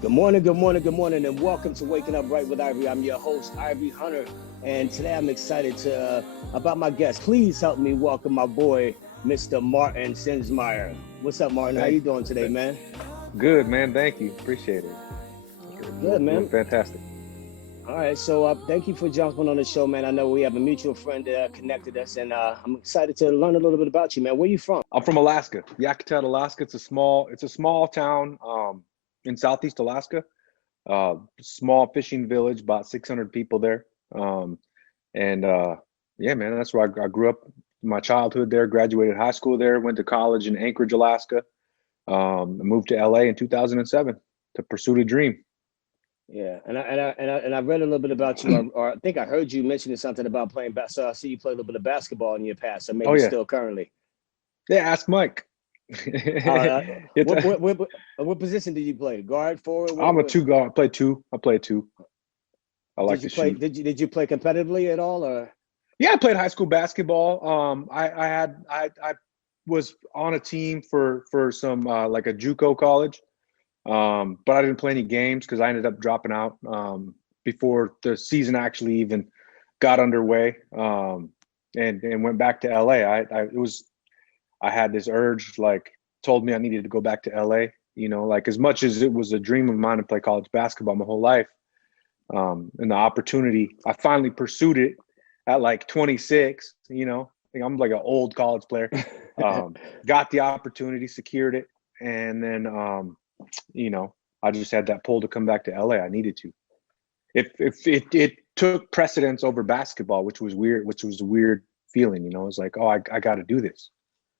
Good morning, good morning, good morning, and welcome to Waking Up Right with Ivory. I'm your host, Ivory Hunter, and today I'm excited about my guest. Please help me welcome my boy, Mr. Martin Sensmeier. What's up, Martin? How you doing today, man? Good, man. Thank you. Appreciate it. Good, Doing man. fantastic. All right, so thank you for jumping on the show, man. I know we have a mutual friend that connected us, and I'm excited to learn a little bit about you, man. Where you from? I'm from Alaska, Yakutat, Alaska. It's a small town in southeast Alaska. Small fishing village, about 600 people there. And Yeah, man, that's where I grew up. My childhood there, graduated high school there, went to college in Anchorage, Alaska. Moved to LA in 2007 to pursue a dream. Yeah, and I read a little bit about you, or I think I heard you mentioning something about playing basketball. So I see you play a little bit of basketball in your past, or Oh maybe yeah, still currently. yeah. Ask Mike. Uh, It's what position did you play? Guard, forward? I'm a two guard. I play two. I play two. I like Did to you play? shoot. Did you play competitively at all, or? Yeah, I played high school basketball. I was on a team for some like a JUCO college, but I didn't play any games because I ended up dropping out before the season actually even got underway, and went back to LA. I had this urge, like told me I needed to go back to LA. You know, like as much as it was a dream of mine to play college basketball my whole life, and the opportunity, I finally pursued it at like 26. You know, I think I'm like an old college player. Got the opportunity, secured it, and then you know, I just had that pull to come back to LA. I needed to. If it took precedence over basketball, which was weird, which was a weird feeling. You know, it's like, oh, I got to do this.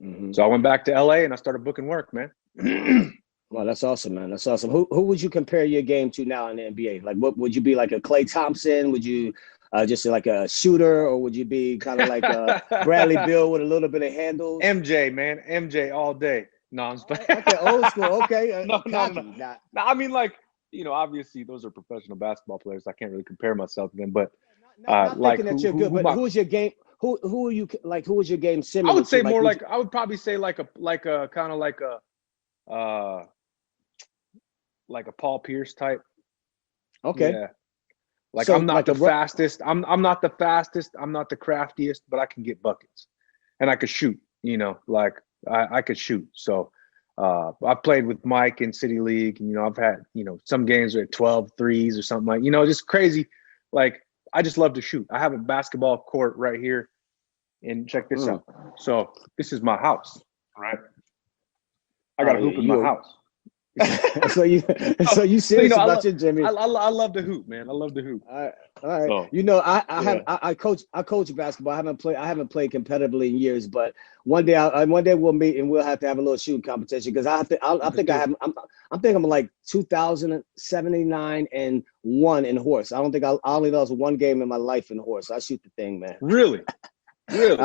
Hmm. So I went back to LA and I started booking work, man. Well, that's awesome, man. That's awesome. Who would you compare your game to now in the NBA? Like, what would you be like a Klay Thompson? Would you just like a shooter, or would you be kind of like a Bradley Beal with a little bit of handles? MJ, man, MJ all day. No, I'm just All right, okay, old school. Okay, no. cocky. Not, No, I mean, like, you know, obviously those are professional basketball players. I can't really compare myself to them, but not like thinking that you're good, who but my who is your game? Who are you like? Who is your game I similar would to? say Like, more would you? like I would probably say like a kind of like a Paul Pierce type. Okay, Yeah. Like so I'm not like the a fastest. I'm not the fastest. I'm not the craftiest, but I can get buckets. And I could shoot, you know, like I could shoot. So I've played with Mike in City League, and you know, I've had, you know, some games where 12 threes or something, like, you know, just crazy. Like I just love to shoot. I have a basketball court right here, and check this mm. out. So this is my house, right? I got Oh a yeah, hoop in my you. house. So you so you So you serious know, about your Jimmy? I love the hoop, man. I love the hoop. All right, all right. So You know, yeah. I coach basketball. I haven't played competitively in years, but one day we'll meet and we'll have to have a little shooting competition because I Let's think I do it. have I'm thinking I'm like 2079 and one in horse. I don't think I only lost one game in my life in horse. I shoot the thing, man. Really, really.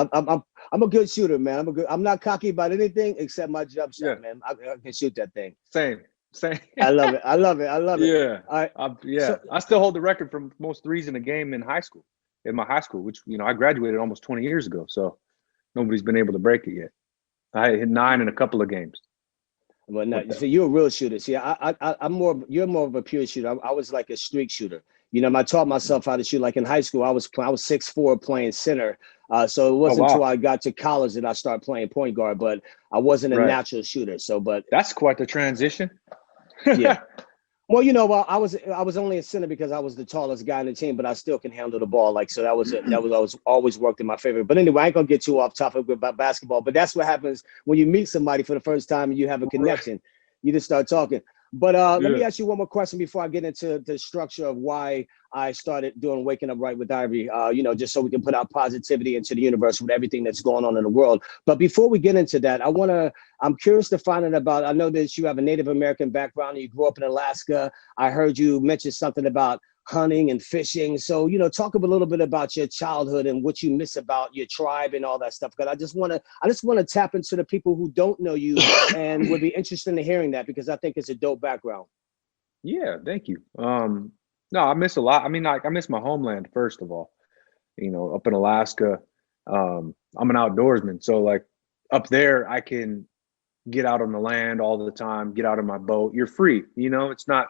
I'm a good shooter, man. I'm not cocky about anything except my jump shot, Yeah. man. I can shoot that thing. Same, same. I love it. I love it. I love it. Yeah, All right. yeah. So I still hold the record for most threes in a game in high school, in my high school, which, you know, I graduated almost 20 years ago. So nobody's been able to break it yet. I hit nine in a couple of games But no, with that. so you're a real shooter. See, I'm more. You're more of a pure shooter. I was like a streak shooter. You know, I taught myself how to shoot. Like in high school, I was 6'4" playing center. So it Oh wasn't until wow, I got to college that I started playing point guard. But I wasn't a right. natural shooter. So, but That's quite the transition. yeah. Well, you know, well, I was only a center because I was the tallest guy in the team, but I still can handle the ball. Like so, that was always worked in my favor. But anyway, I ain't gonna get too off topic about basketball. But that's what happens when you meet somebody for the first time and you have a Right. connection. You just start talking. But let me Yeah. ask you one more question before I get into the structure of why I started doing Waking Up Right with Ivory. You know, just so we can put out positivity into the universe with everything that's going on in the world. But before we get into that, I'm curious to find out about. I know that you have a Native American background and you grew up in Alaska. I heard you mention something about hunting and fishing. So, you know, talk a little bit about your childhood and what you miss about your tribe and all that stuff. Because I just want to tap into the people who don't know you and would be interested in hearing that because I think it's a dope background. Yeah. Thank you. No, I miss a lot. I mean, like I miss my homeland first of all. You know, up in Alaska, I'm an outdoorsman, so like up there, I can get out on the land all the time, get out of my boat. You're free, you know, it's not,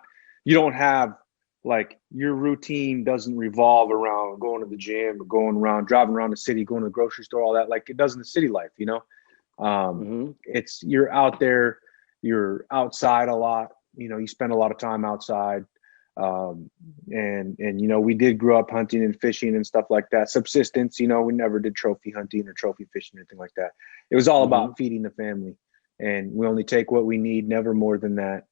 you don't have like your routine doesn't revolve around going to the gym or going around driving around the city, going to the grocery store, all that, like it does in the city life, you know. It's you're out there, you're outside a lot, you know, you spend a lot of time outside. And you know, we did grow up hunting and fishing and stuff like that, subsistence, you know, we never did trophy hunting or trophy fishing or anything like that. It was all about feeding the family, and we only take what we need, never more than that.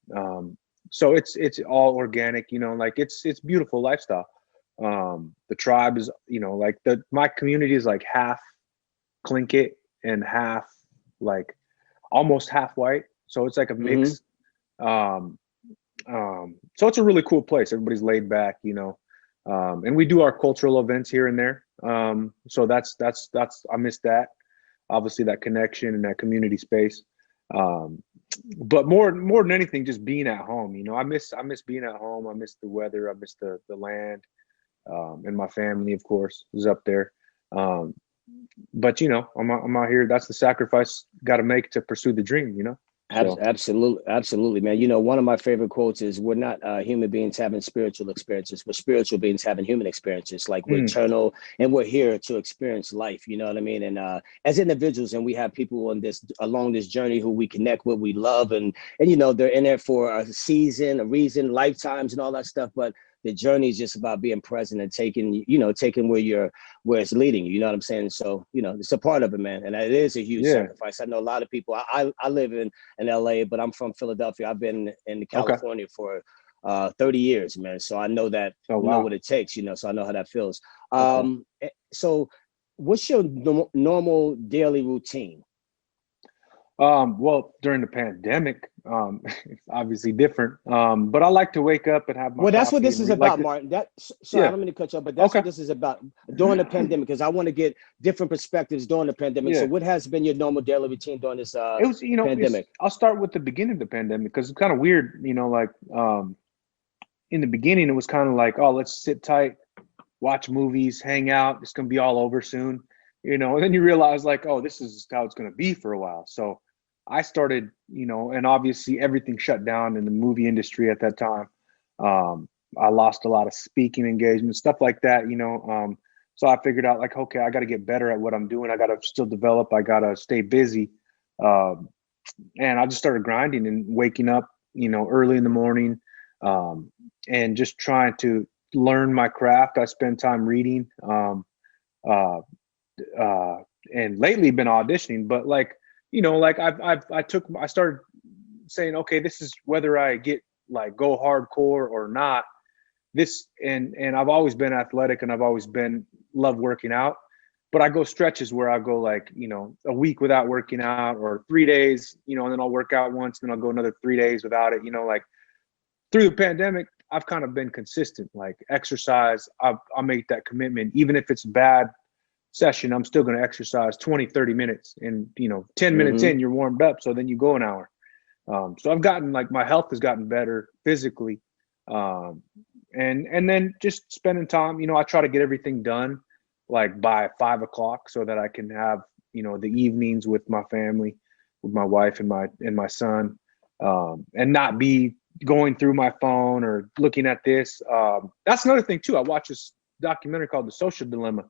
So it's all organic, you know, like it's beautiful lifestyle. The tribe is, you know, like my community is like half Tlingit and half like almost half white, so it's like a mix. So it's a really cool place. Everybody's laid back, you know, and we do our cultural events here and there. So that's I miss that, obviously, that connection and that community space. But more than anything, just being at home. You know, I miss being at home. I miss the weather. I miss the land, and my family, of course, is up there. But you know, I'm out here. That's the sacrifice got to make to pursue the dream. You know. So. Absolutely, man. You know, one of my favorite quotes is, "We're not human beings having spiritual experiences. We're spiritual beings having human experiences. Like we're eternal, and we're here to experience life." You know what I mean? And as individuals, and we have people on along this journey who we connect with, we love, and you know, they're in there for a season, a reason, lifetimes, and all that stuff. But the journey is just about being present and taking where it's leading you. You know what I'm saying? So, you know, it's a part of it, man. And it is a huge sacrifice. I know a lot of people. I live in LA, but I'm from Philadelphia. I've been in California for 30 years, man. So I know that, know what it takes, you know, so I know how that feels. So what's your normal daily routine? Well, during the pandemic, it's obviously different. But I like to wake up and have my that's what this is about, like Martin. Sorry, I don't mean to cut you off, but that's what this is about during the pandemic, because I want to get different perspectives during the pandemic. So what has been your normal daily routine during this it was, you know, pandemic? I'll start with the beginning of the pandemic, because it's kind of weird, you know, like in the beginning, it was kind of like, oh, let's sit tight, watch movies, hang out. It's going to be all over soon, you know, and then you realize like, oh, this is how it's going to be for a while. So I started, you know, and obviously everything shut down in the movie industry at that time. I lost a lot of speaking engagements, stuff like that, you know. So I figured out like, okay, I got to get better at what I'm doing. I got to still develop. I got to stay busy. And I just started grinding and waking up, you know, early in the morning, and just trying to learn my craft. I spend time reading, and lately been auditioning, but like, you know, like I started saying, okay, this is whether I get like go hardcore or not. This and I've always been athletic, and I've always love working out, but I go stretches where I go like, you know, a week without working out, or 3 days, you know, and then I'll work out once, then I'll go another 3 days without it, you know. Like through the pandemic, I've kind of been consistent, like exercise. I'll make that commitment, even if it's bad session, I'm still going to exercise 20-30 minutes, and you know, 10 minutes in, you're warmed up, so then you go an hour. So I've gotten, like, my health has gotten better physically, and then just spending time, you know, I try to get everything done like by 5 o'clock, so that I can have, you know, the evenings with my family, with my wife and my son, and not be going through my phone or looking at this. That's another thing too. I watched this documentary called The Social Dilemma.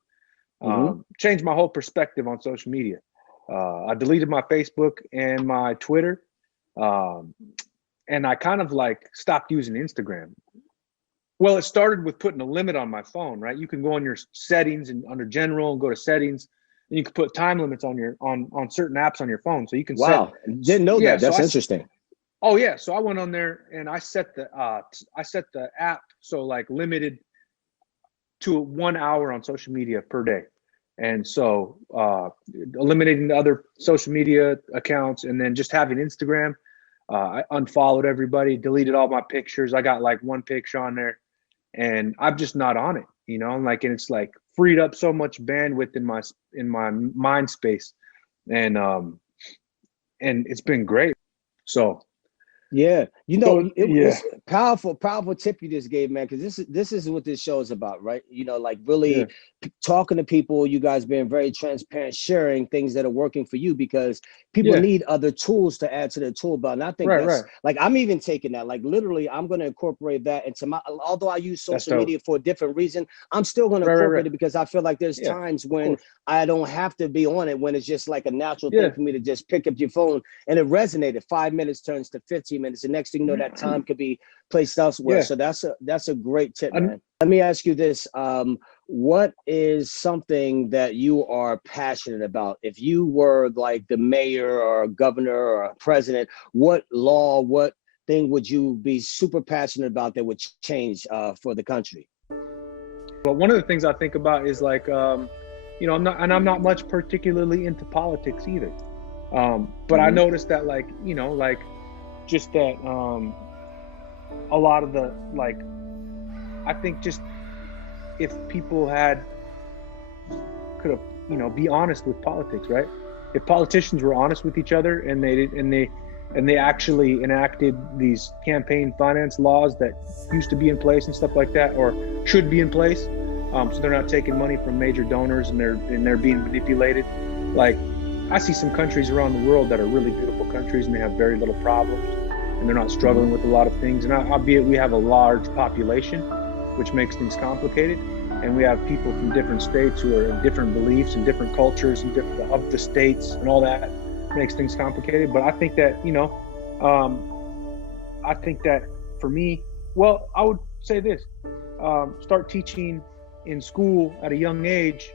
Changed my whole perspective on social media. I deleted my Facebook and my Twitter, and I kind of like stopped using Instagram. Well, it started with putting a limit on my phone, right? You can go on your settings and under general and go to settings, and you can put time limits on on certain apps on your phone. So you can didn't know that. That's interesting. Oh yeah, so I went on there and I set the app so like limited to 1 hour on social media per day. And so eliminating the other social media accounts, and then just having Instagram. I unfollowed everybody, deleted all my pictures. I got like one picture on there, and I'm just not on it, you know. Like, and it's like freed up so much bandwidth in my mind space, and it's been great. So yeah, you know, powerful tip you just gave, man, because this is what this show is about, right? Like Yeah. really talking to people, you guys being very transparent, sharing things that are working for you, because people Yeah. need other tools to add to their tool belt. And I think Right. that's Right. like, I'm even taking that, like literally, I'm going to incorporate that into my, although I use That's social dope. media for a different reason, I'm still going to Right. Right. Right. incorporate it because I feel like there's Yeah. times Of when course. I don't have to be on it, when it's just like a natural thing Yeah. for me to just pick up your phone, and it resonated. 5 minutes turns to 15 minutes. The next thing you know, that time could be placed elsewhere. Yeah. So that's a great tip, And man. Let me ask you this. What is something that you are passionate about? If you were like the mayor or governor or president, what law, what thing would you be super passionate about that would change for the country? but one of the things I think about is like, I'm not much particularly into politics either. But I Mhm. noticed that, like, like just that, a lot of the, like, I think just if people could have, be honest with politics, right? If politicians were honest with each other, and they actually enacted these campaign finance laws that used to be in place and stuff like that, or should be in place, so they're not taking money from major donors, and they're being manipulated. Like, I see some countries around the world that are really beautiful countries, and they have very little problems, and they're not struggling with a lot of things. And albeit we have a large population, which makes things complicated, and we have people from different states who are in different beliefs and different cultures and different of the states, and all that makes things complicated. But I think that, I think that for me, well, I would say this: start teaching in school at a young age.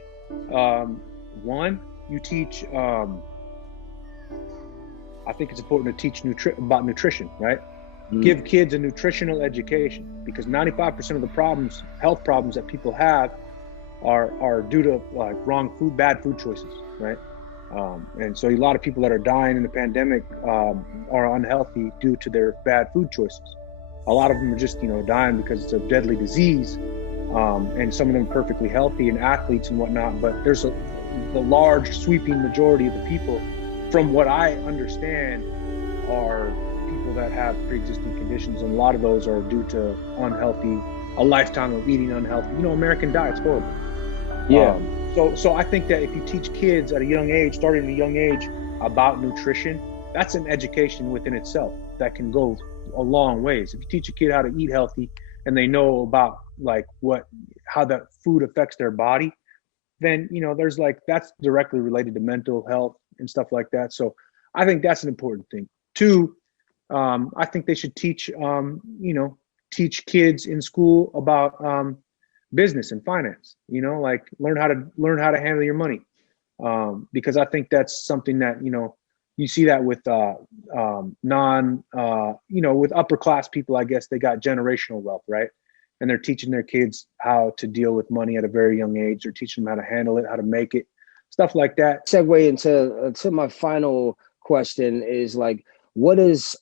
One, you teach. I think it's important to teach about nutrition, right? Give kids a nutritional education, because 95% of the problems, health problems that people have, are due to like bad food choices, right? And so a lot of people that are dying in the pandemic are unhealthy due to their bad food choices. A lot of them are just dying because it's a deadly disease, and some of them are perfectly healthy and athletes and whatnot. But there's the large sweeping majority of the people, from what I understand, are people that have pre-existing conditions, and a lot of those are due to a lifetime of eating unhealthy. American diet's horrible. Yeah. So I think that if you teach kids at a young age, starting at a young age, about nutrition, that's an education within itself that can go a long ways. If you teach a kid how to eat healthy, and they know about like how that food affects their body, then there's like, that's directly related to mental health and stuff like that. So I think that's an important thing. Two, I think they should teach kids in school about business and finance. Like learn how to handle your money, because I think that's something that you see that with with upper class people. I guess they got generational wealth, right? And they're teaching their kids how to deal with money at a very young age. They're teaching them how to handle it, how to make it, stuff like that. Segue into my final question is like,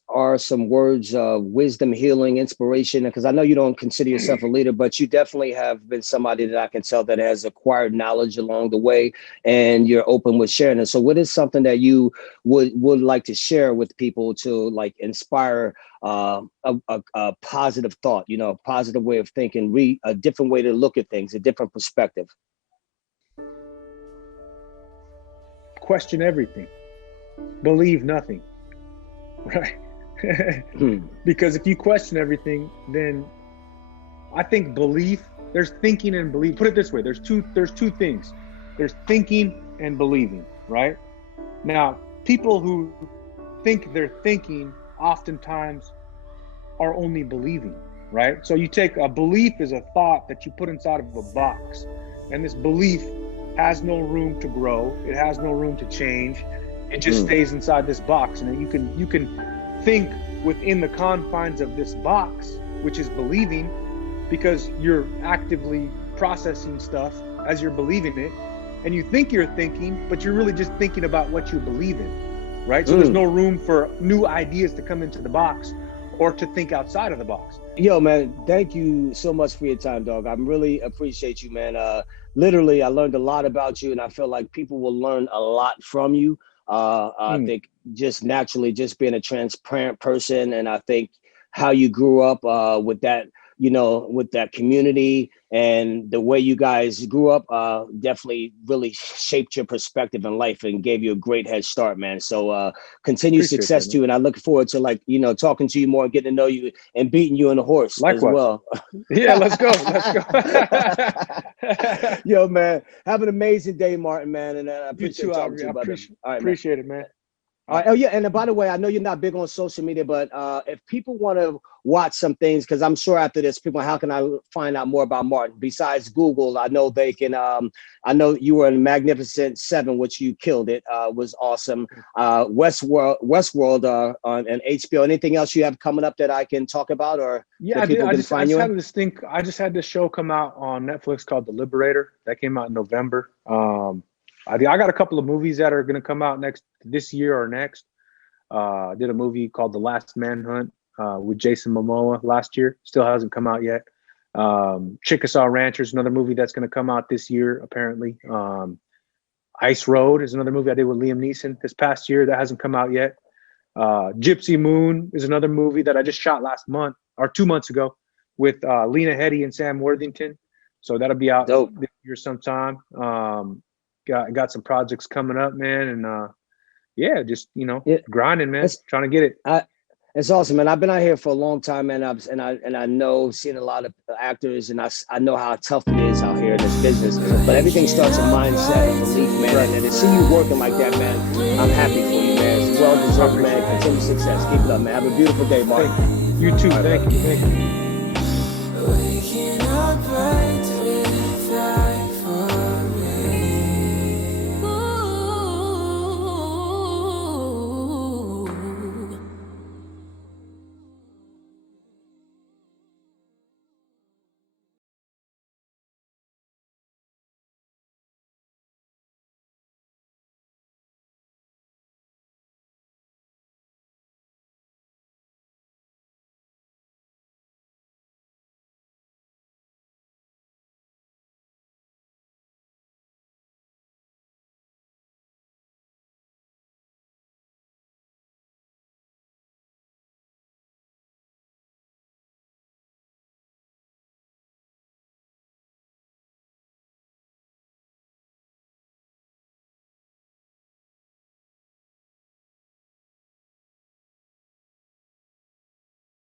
are some words of wisdom, healing, inspiration? Because I know you don't consider yourself a leader, but you definitely have been somebody that I can tell that has acquired knowledge along the way, and you're open with sharing it. So what is something that you would like to share with people to like inspire a positive thought, a positive way of thinking, a different way to look at things, a different perspective? Question everything, believe nothing, right? Because if you question everything, then I think there's thinking and belief. Put it this way: there's two things. There's thinking and believing, right? Now, people who think they're thinking oftentimes are only believing, right? So you take a belief is a thought that you put inside of a box, and this belief has no room to grow. It has no room to change. It just stays inside this box, and you can think within the confines of this box, which is believing, because you're actively processing stuff as you're believing it, and you think you're thinking, but you're really just thinking about what you believe in, right? So there's no room for new ideas to come into the box or to think outside of the box. Yo, man, thank you so much for your time, dog. I really appreciate you, man. Literally, I learned a lot about you, and I feel like people will learn a lot from you. I think just naturally, just being a transparent person, and I think how you grew up with that, with that community, and the way you guys grew up definitely really shaped your perspective in life and gave you a great head start, man. So continued Appreciate success that, to you, and I look forward to, like, talking to you more and getting to know you and beating you in the horse as Likewise. well. Yeah, let's go. Let's go. Yo, man, have an amazing day, Martin, man, and I You appreciate too, talking Ivory. to I you, brother. All right, man. appreciate it, man. All right. Oh, yeah. And by the way, I know you're not big on social media, but if people want to watch some things, because I'm sure after this, people, how can I find out more about Martin? Besides Google, I know they can. I know you were in Magnificent Seven, which you killed it. Was awesome. Westworld on HBO. Anything else you have coming up that I can talk about, or Yeah, that people can find you in? I just had this show come out on Netflix called The Liberator. That came out in November. I got a couple of movies that are going to come out this year or next. I did a movie called The Last Manhunt with Jason Momoa last year. Still hasn't come out yet. Chickasaw Ranchers, another movie that's going to come out this year, apparently. Ice Road is another movie I did with Liam Neeson this past year that hasn't come out yet. Gypsy Moon is another movie that I just shot last month or 2 months ago with Lena Headey and Sam Worthington. So that'll be out this year sometime. Got some projects coming up, man, and yeah, just grinding, man, trying to get it. It's awesome, man. I've been out here for a long time, man. I know, seen a lot of actors, and I know how tough it is out here in this business. But everything starts a mindset and belief, man. And to see you working like that, man, I'm happy for you, man. It's well deserved, man. Continued success. Keep it up, man. Have a beautiful day, Mark. You too. Thank you. Waking up right